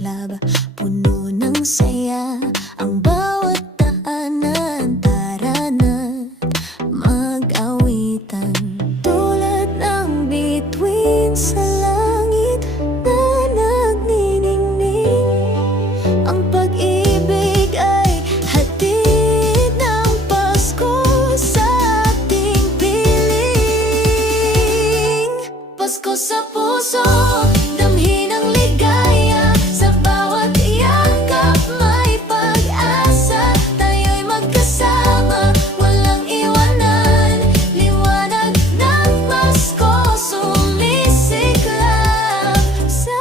sumisikla, puno ng saya ang bawat daanan. Tara na't mag-awitan, tulad ng bituin sa langit na nagniningning. Ang pag-ibig ay hatid ng Pasko sa ating piling. Pasko sa puso, damhin ang ligaya. Sa bawat yakap may pag-asa. Tayo'y magkasama, walang iwanan. Liwanag ng Pasko sumisiklab sa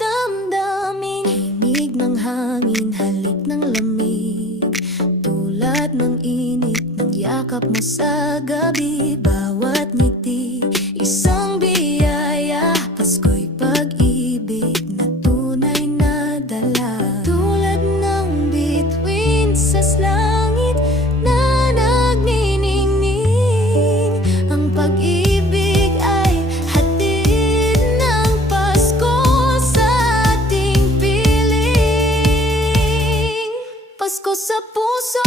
damdamin. Himig ng hangin, halik ng lamig, tulad ng init ng yakap mo sa gabi. Bawat ngiti, isang biyaya. Pasko'y pag-ibig na tunay na dala, tulad ng bituin sa langit na nagniningning. Ang pag-ibig ay hatid ng Pasko sa ating piling. Pasko sa puso,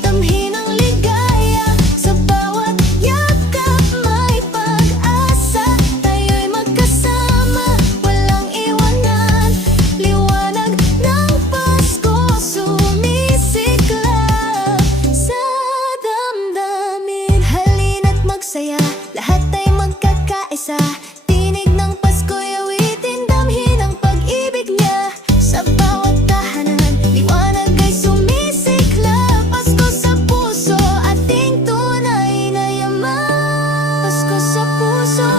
damhin ang ligaya. Sa bawat yakap may pag-asa. Tayo'y magkasama, walang iwanan. Liwanag ng Pasko sumisiklab sa damdamin. Halina't magsaya, lahat ay magkakaisa. Tinig ng Pasko'y awitin, damhin ang pag-ibig niya. Sa bawat tahanan, liwanag ay sumisiklab. Pasko sa puso, ating tunay na yaman. Pasko sa puso,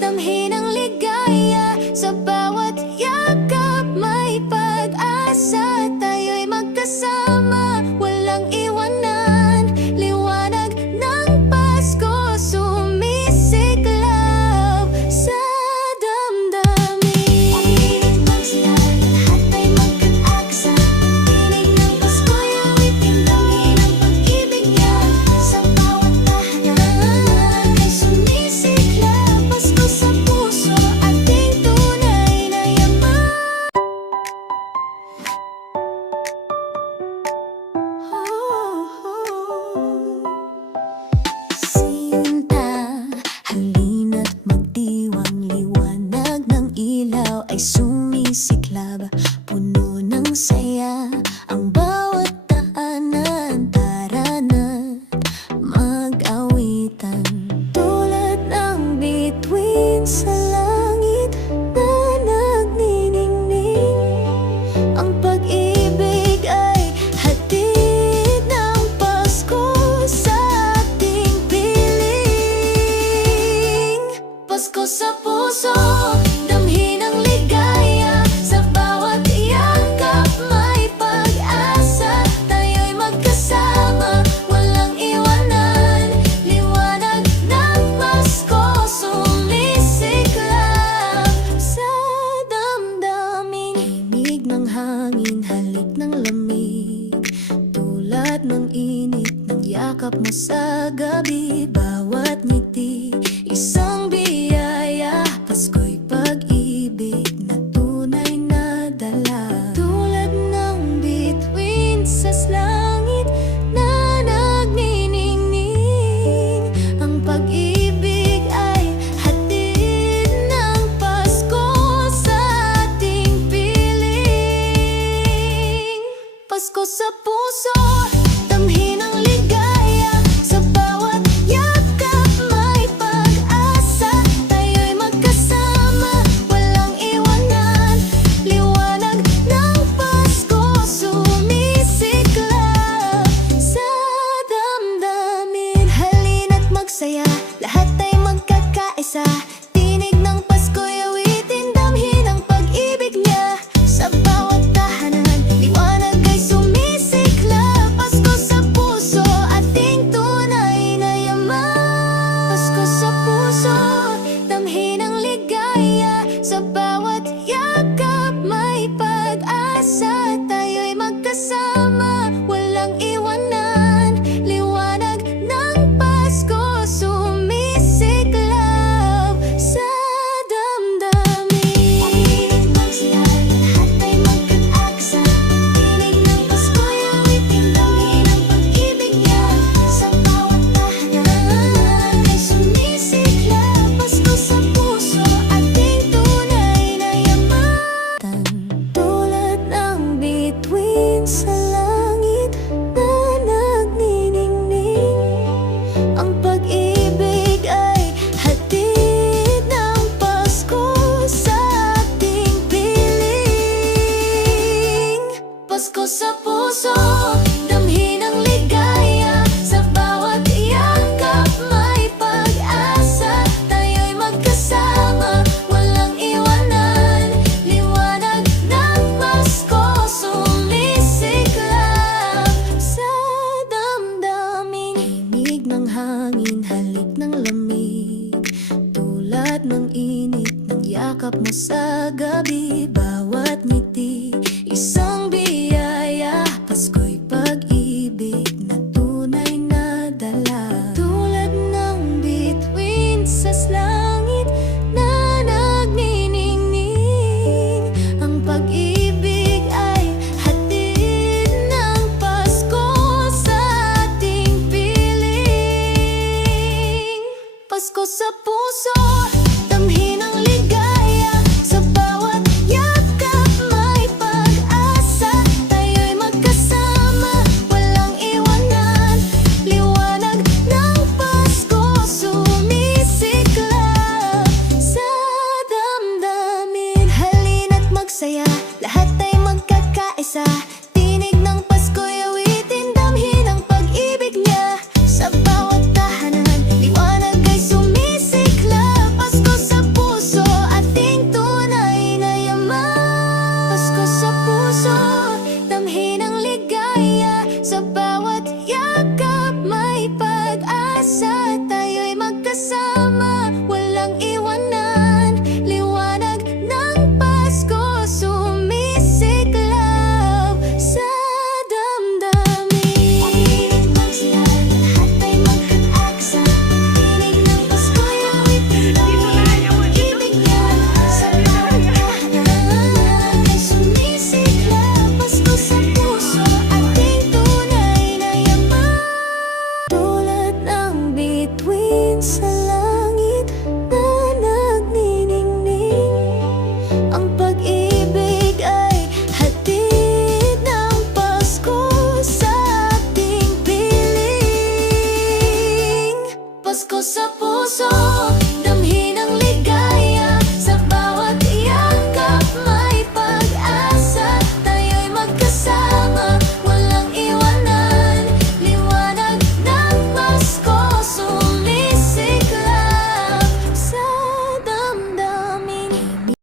damhin ang ligaya. Sa bawat yakap may pag-asa. Tayo'y magkasama, walang iwanan. Liwanag ng Pasko sumisiklab sa damdamin. Halina't magsaya, lahat ay magkakaisa. Tinig ng Pasko'y awitin, damhin ang pag-ibig niya. Sa bawat tahanan ay sumisiklab. Pasko sa puso, ating tunay na yaman. Sinta, halina't magdiwang. Liwanag ng ilaw ay sumisiklab, puno ng saya ang bawat daanan. Tara na't mag-awitan, tulad ng bituin sa langit na nagniningning. Ang pag-ibig ay hatid ng Pasko sa ating piling. Pasko sa puso, damhin ang ligaya. Sa bawat yakap may pag-asa. Tayo'y magkasama, walang iwanan. Liwanag ng Pasko sumisiklab sa damdamin. Himig ng hangin, halik ng lamig, tulad ng init ng yakap mo sa gabi. Bawat ngiti, isang biyaya. Pasko'y pag-ibig na tunay na dala, tulad ng bituin sa langit na nagniningning. Ang pag-ibig ay hatid ng Pasko sa ating piling. Pasko sa puso, damhin ang ligaya. Sa bawat yakap may pag-asa. Tayo'y magkasama, walang iwanan. Liwanag ng Pasko sumisiklab sa damdamin. Halina't magsaya, lahat ay magkakaisa. Tinig ng Pasko'y awitin, damhin ang pag-ibig niya. Sa bawat tahanan, liwanag ay sumisiklab. Pasko sa puso, ating tunay na yaman. Pasko sa puso, damhin ang ligaya. Sa bawat yakap may pag-asa. Tayo'y magkasama, walang iwanan. Liwanag ng Pasko sumisiklab sa damdamin. Halina't magsaya, lahat ay minsan